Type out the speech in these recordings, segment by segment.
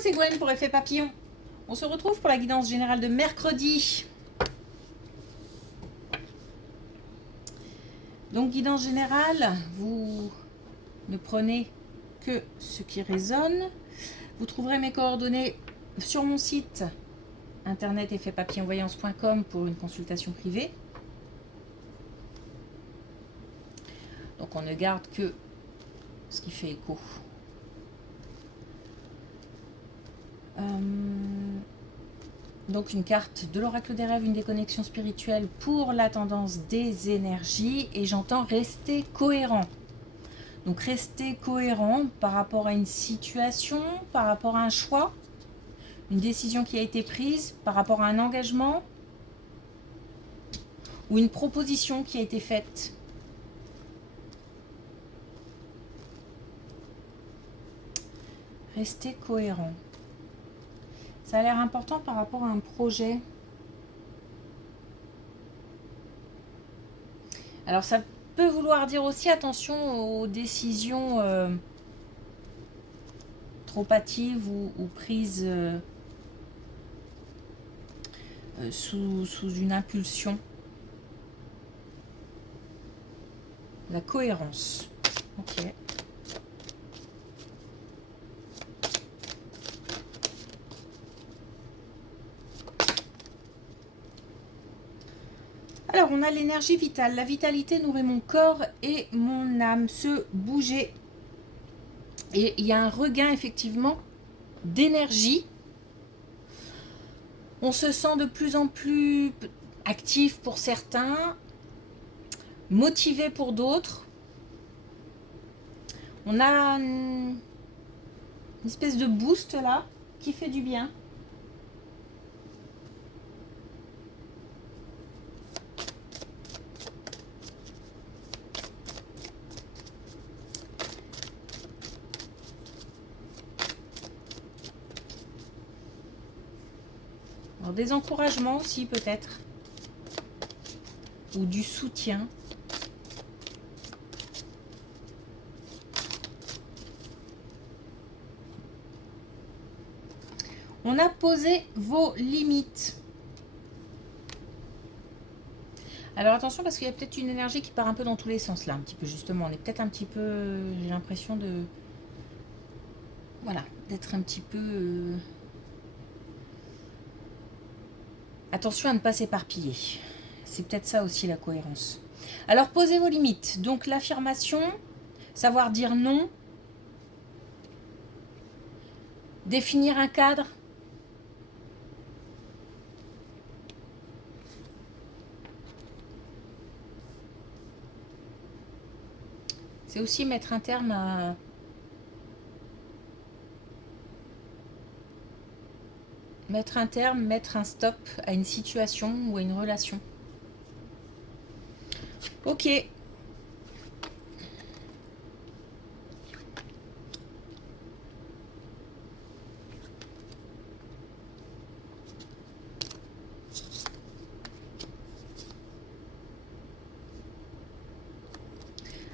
c'est Gwen pour Effet Papillon. On se retrouve pour la guidance générale de mercredi. Donc, guidance générale, vous ne prenez que ce qui résonne. Vous trouverez mes coordonnées sur mon site internet effetpapillonvoyance.com pour une consultation privée. Donc, on ne garde que ce qui fait écho. Donc une carte de l'oracle des rêves, une déconnexion spirituelle pour la tendance des énergies, et j'entends rester cohérent. Donc rester cohérent par rapport à une situation, par rapport à un choix, une décision qui a été prise, par rapport à un engagement ou une proposition qui a été faite. Rester cohérent. Ça a l'air important par rapport à un projet. Alors ça peut vouloir dire aussi attention aux décisions trop hâtives ou prises sous une impulsion. La cohérence. Ok. Alors, on a l'énergie vitale. La vitalité nourrit mon corps et mon âme. Se bouger. Et il y a un regain, effectivement, d'énergie. On se sent de plus en plus actif pour certains, motivé pour d'autres. On a une espèce de boost là qui fait du bien. Alors, des encouragements aussi peut-être, ou du soutien. On a posé vos limites. Alors attention, parce qu'il y a peut-être une énergie qui part un peu dans tous les sens là, un petit peu justement. On est peut-être un petit peu, j'ai l'impression de... Voilà, d'être un petit peu... Attention à ne pas s'éparpiller. C'est peut-être ça aussi la cohérence. Alors posez vos limites. Donc l'affirmation, savoir dire non, définir un cadre. C'est aussi mettre un terme à... Mettre un terme, mettre un stop à une situation ou à une relation. Ok.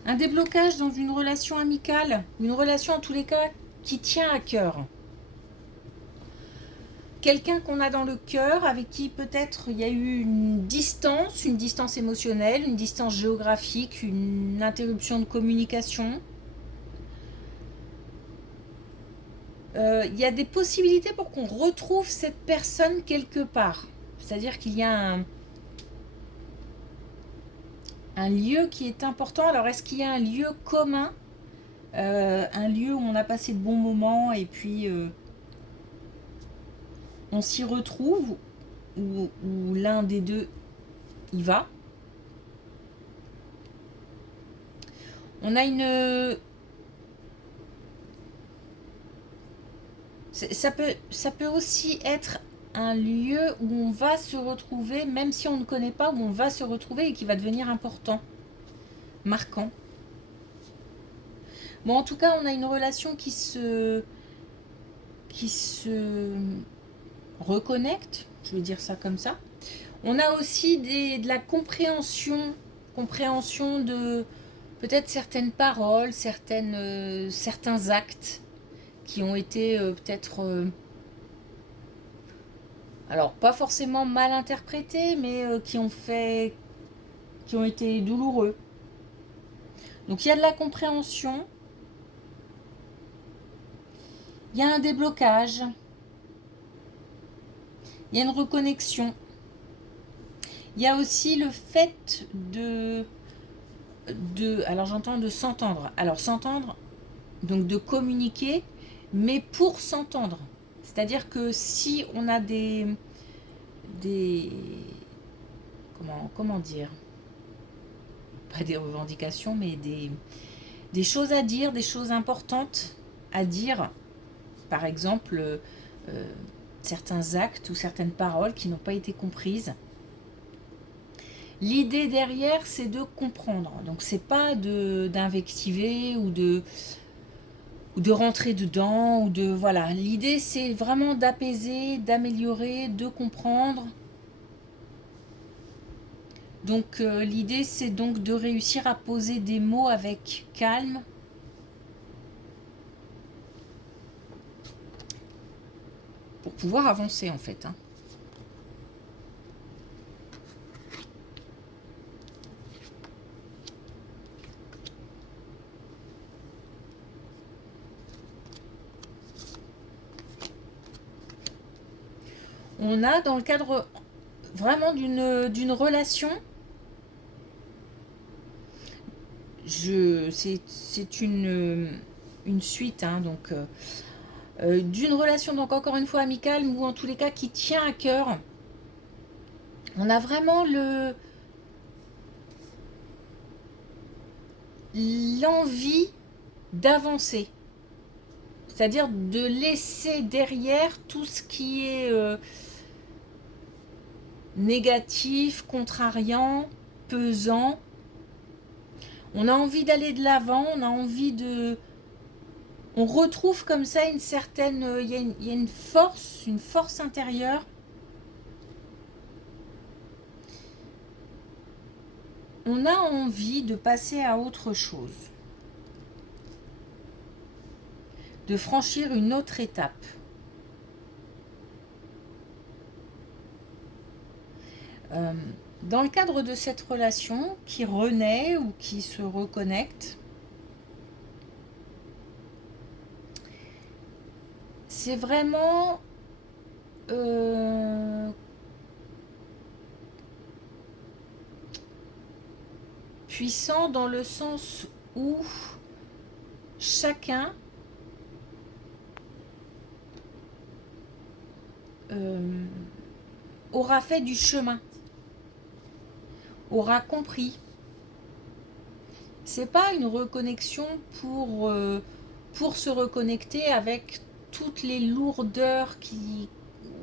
Un déblocage dans une relation amicale, une relation en tous les cas qui tient à cœur. Quelqu'un qu'on a dans le cœur, avec qui peut-être il y a eu une distance émotionnelle, une distance géographique, une interruption de communication. Il y a des possibilités pour qu'on retrouve cette personne quelque part. C'est-à-dire qu'il y a un lieu qui est important. Alors, est-ce qu'il y a un lieu commun, un lieu où on a passé de bons moments et puis on s'y retrouve, ou l'un des deux y va. On a une... Ça peut aussi être un lieu où on va se retrouver, même si on ne connaît pas, où on va se retrouver et qui va devenir important, marquant. Bon, en tout cas, on a une relation qui se reconnecte, je vais dire ça comme ça. On a aussi de la compréhension de peut-être certaines paroles, certains actes qui ont été peut-être, alors pas forcément mal interprétés, mais qui ont été douloureux. Donc il y a de la compréhension, il y a un déblocage, il y a une reconnexion. Il y a aussi le fait alors j'entends de s'entendre. Alors s'entendre, donc de communiquer, mais pour s'entendre. C'est-à-dire que si on a des comment dire, pas des revendications, mais des choses à dire, des choses importantes à dire, par exemple certains actes ou certaines paroles qui n'ont pas été comprises. L'idée derrière, c'est de comprendre. Donc c'est pas d'invectiver ou de rentrer dedans ou de voilà. L'idée, c'est vraiment d'apaiser, d'améliorer, de comprendre. Donc l'idée, c'est donc de réussir à poser des mots avec calme. Pour pouvoir avancer en fait. On a dans le cadre vraiment d'une relation, c'est une suite, donc d'une relation, donc encore une fois amicale, ou en tous les cas qui tient à cœur. On a vraiment l'envie d'avancer, c'est-à-dire de laisser derrière tout ce qui est négatif, contrariant, pesant. On a envie d'aller de l'avant, on a envie on retrouve comme ça une certaine, il y a une force intérieure. On a envie de passer à autre chose, de franchir une autre étape. Dans le cadre de cette relation qui renaît ou qui se reconnecte, c'est vraiment puissant dans le sens où chacun aura fait du chemin, aura compris. C'est pas une reconnexion pour se reconnecter avec toutes les lourdeurs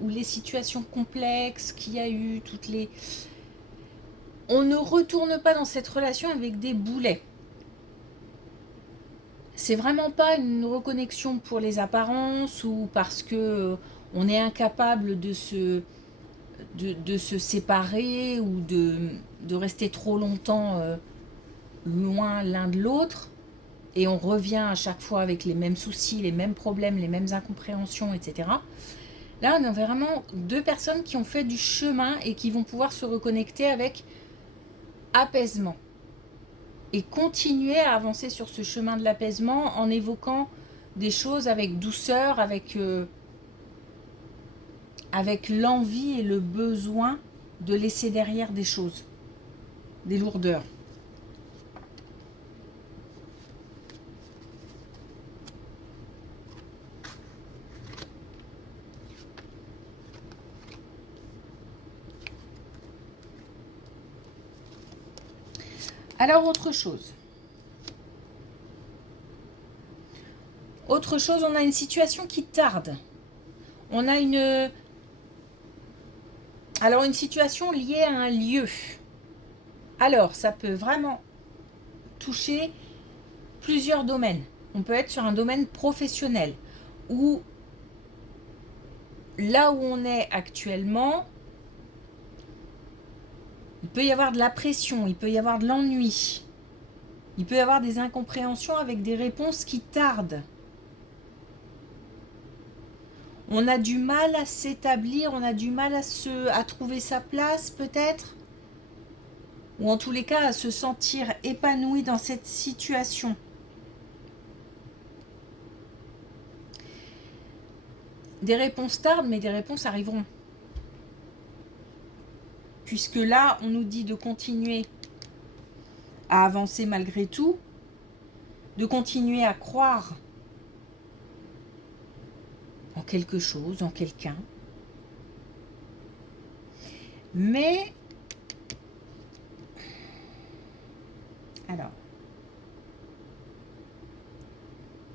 ou les situations complexes qu'il y a eu, on ne retourne pas dans cette relation avec des boulets. C'est vraiment pas une reconnexion pour les apparences ou parce que on est incapable de se séparer ou de rester trop longtemps loin l'un de l'autre, et on revient à chaque fois avec les mêmes soucis, les mêmes problèmes, les mêmes incompréhensions, etc. Là, on a vraiment deux personnes qui ont fait du chemin et qui vont pouvoir se reconnecter avec apaisement et continuer à avancer sur ce chemin de l'apaisement en évoquant des choses avec douceur, avec l'envie et le besoin de laisser derrière des choses, des lourdeurs. Alors autre chose, on a une situation qui tarde. On a une situation liée à un lieu. Alors ça peut vraiment toucher plusieurs domaines. On peut être sur un domaine professionnel où là où on est actuellement, il peut y avoir de la pression, il peut y avoir de l'ennui, il peut y avoir des incompréhensions avec des réponses qui tardent. On a du mal à s'établir, on a du mal à trouver sa place peut-être, ou en tous les cas à se sentir épanoui dans cette situation. Des réponses tardent, mais des réponses arriveront. Puisque là, on nous dit de continuer à avancer malgré tout, de continuer à croire en quelque chose, en quelqu'un. Mais, alors,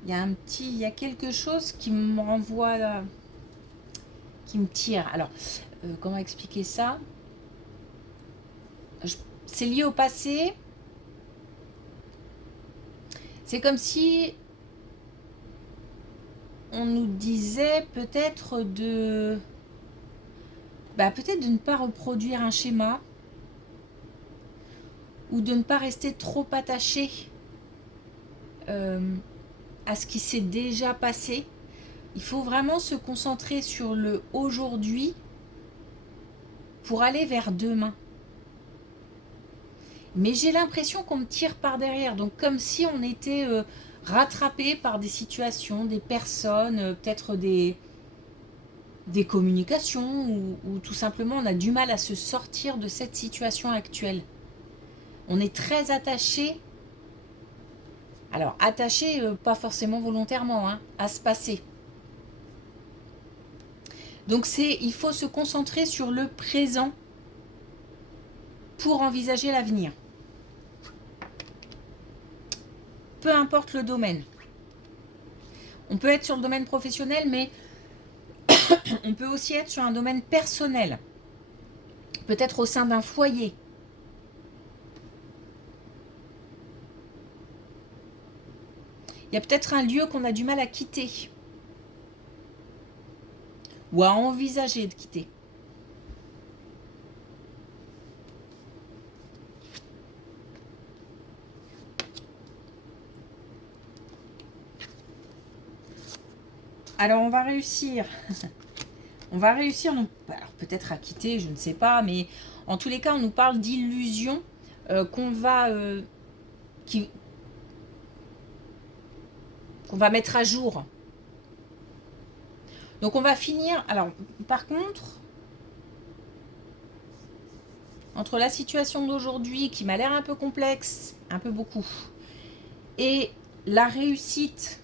il y a quelque chose qui me renvoie, qui me tire. Alors, comment expliquer ça? C'est lié au passé. C'est comme si on nous disait peut-être peut-être de ne pas reproduire un schéma ou de ne pas rester trop attaché à ce qui s'est déjà passé. Il faut vraiment se concentrer sur le aujourd'hui pour aller vers demain. Mais j'ai l'impression qu'on me tire par derrière, donc comme si on était rattrapé par des situations, des personnes, peut-être des communications, ou tout simplement on a du mal à se sortir de cette situation actuelle. On est très attaché, alors attaché pas forcément volontairement, à ce passé. Donc il faut se concentrer sur le présent pour envisager l'avenir. Peu importe le domaine. On peut être sur le domaine professionnel, mais on peut aussi être sur un domaine personnel. Peut-être au sein d'un foyer. Il y a peut-être un lieu qu'on a du mal à quitter. Ou à envisager de quitter. Alors on va réussir. On va réussir, alors peut-être à quitter, je ne sais pas, mais en tous les cas, on nous parle d'illusions qu'on va mettre à jour. Donc on va finir. Alors par contre, entre la situation d'aujourd'hui qui m'a l'air un peu complexe, un peu beaucoup, et la réussite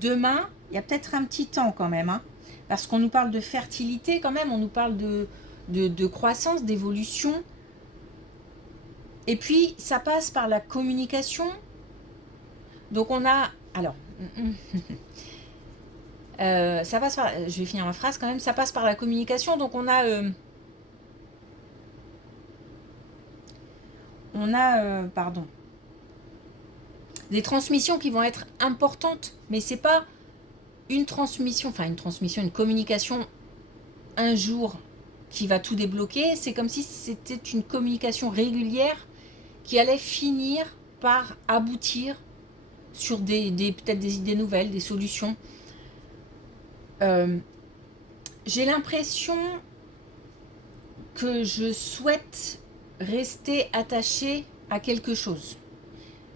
demain, il y a peut-être un petit temps quand même, parce qu'on nous parle de fertilité quand même, on nous parle de croissance, d'évolution. Et puis ça passe par la communication. Donc on a, alors ça passe par, je vais finir ma phrase quand même, ça passe par la communication. Donc on a des transmissions qui vont être importantes, mais c'est pas une communication un jour qui va tout débloquer. C'est comme si c'était une communication régulière qui allait finir par aboutir sur peut-être des idées nouvelles, des solutions. J'ai l'impression que je souhaite rester attachée à quelque chose.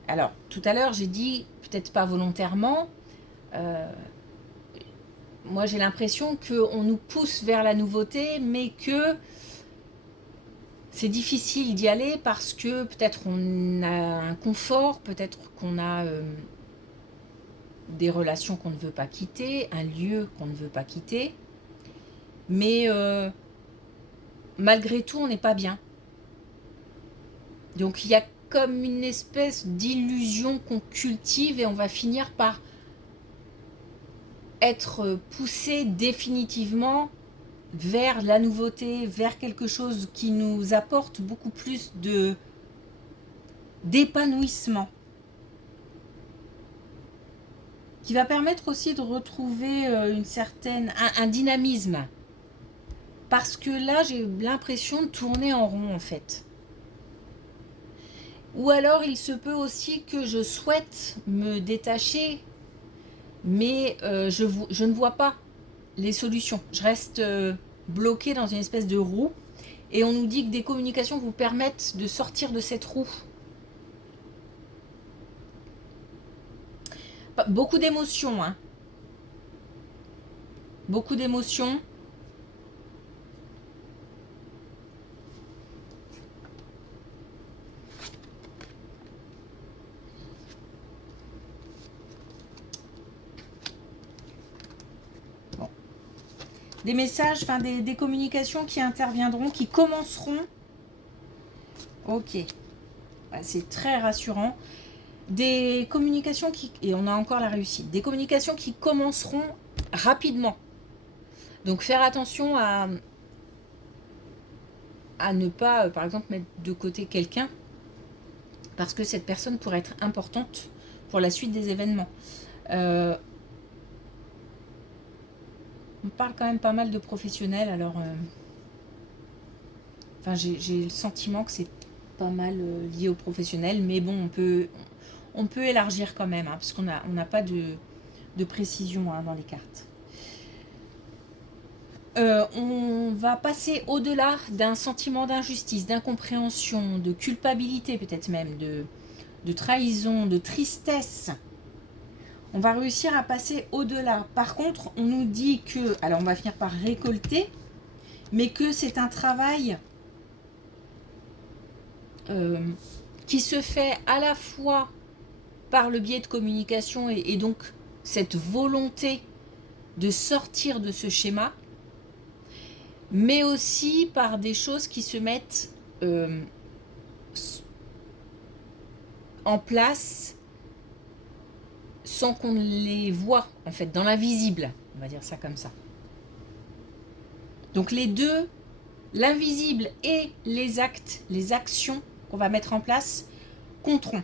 Alors, tout à l'heure, j'ai dit, peut-être pas volontairement, moi j'ai l'impression qu'on nous pousse vers la nouveauté, mais que c'est difficile d'y aller parce que peut-être on a un confort, peut-être qu'on a des relations qu'on ne veut pas quitter, un lieu qu'on ne veut pas quitter, mais malgré tout on n'est pas bien. Donc il y a comme une espèce d'illusion qu'on cultive et on va finir par être poussé définitivement vers la nouveauté, vers quelque chose qui nous apporte beaucoup plus d'épanouissement, qui va permettre aussi de retrouver un dynamisme. Parce que là, j'ai l'impression de tourner en rond en fait. Ou alors, il se peut aussi que je souhaite me détacher, mais je ne vois pas les solutions. Je reste bloquée dans une espèce de roue et on nous dit que des communications vous permettent de sortir de cette roue. Beaucoup d'émotions, hein. Beaucoup d'émotions. Bon. Des messages, enfin des communications qui interviendront, qui commenceront. Ok. C'est très rassurant. Des communications qui, et on a encore la réussite, des communications qui commenceront rapidement. Donc faire attention à ne pas, par exemple, mettre de côté quelqu'un, parce que cette personne pourrait être importante pour la suite des événements. On parle quand même pas mal de professionnels, alors enfin j'ai le sentiment que c'est pas mal lié aux professionnels, mais bon, on peut élargir quand même, hein, parce qu'on n'a pas de précision, hein, dans les cartes. On va passer au-delà d'un sentiment d'injustice, d'incompréhension, de culpabilité peut-être même, de trahison, de tristesse. On va réussir à passer au-delà. Par contre, on nous dit que, alors on va finir par récolter, mais que c'est un travail qui se fait à la fois par le biais de communication et donc cette volonté de sortir de ce schéma, mais aussi par des choses qui se mettent en place sans qu'on les voit, en fait, dans l'invisible, on va dire ça comme ça. Donc les deux, l'invisible et les actes, les actions qu'on va mettre en place, compteront.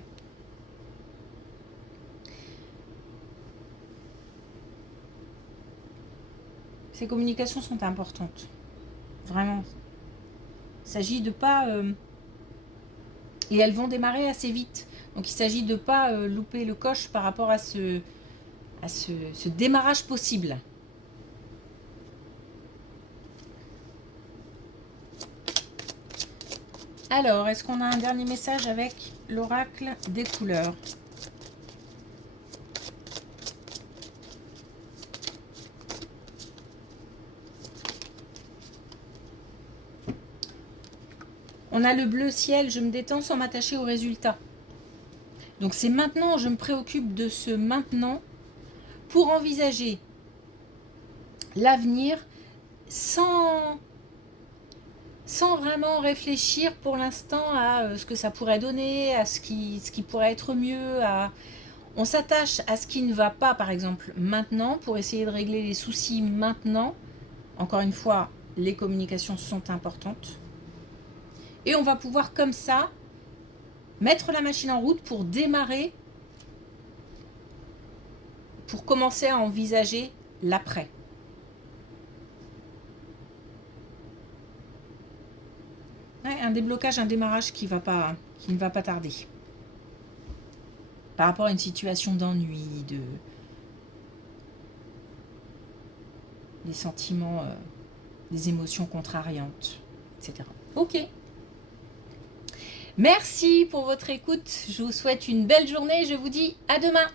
Ces communications sont importantes. Vraiment. Il s'agit de pas... et elles vont démarrer assez vite. Donc il s'agit de ne pas louper le coche par rapport à ce démarrage possible. Alors, est-ce qu'on a un dernier message avec l'oracle des couleurs ? On a le bleu ciel, je me détends sans m'attacher aux résultats. Donc c'est maintenant, je me préoccupe de ce maintenant pour envisager l'avenir sans vraiment réfléchir pour l'instant à ce que ça pourrait donner, à ce qui pourrait être mieux. On s'attache à ce qui ne va pas, par exemple, maintenant, pour essayer de régler les soucis maintenant. Encore une fois, les communications sont importantes. Et on va pouvoir comme ça mettre la machine en route pour démarrer, pour commencer à envisager l'après. Ouais, un déblocage, un démarrage qui ne va pas tarder. Par rapport à une situation d'ennui, des sentiments, des émotions contrariantes, etc. Ok. Merci pour votre écoute. Je vous souhaite une belle journée. Je vous dis à demain.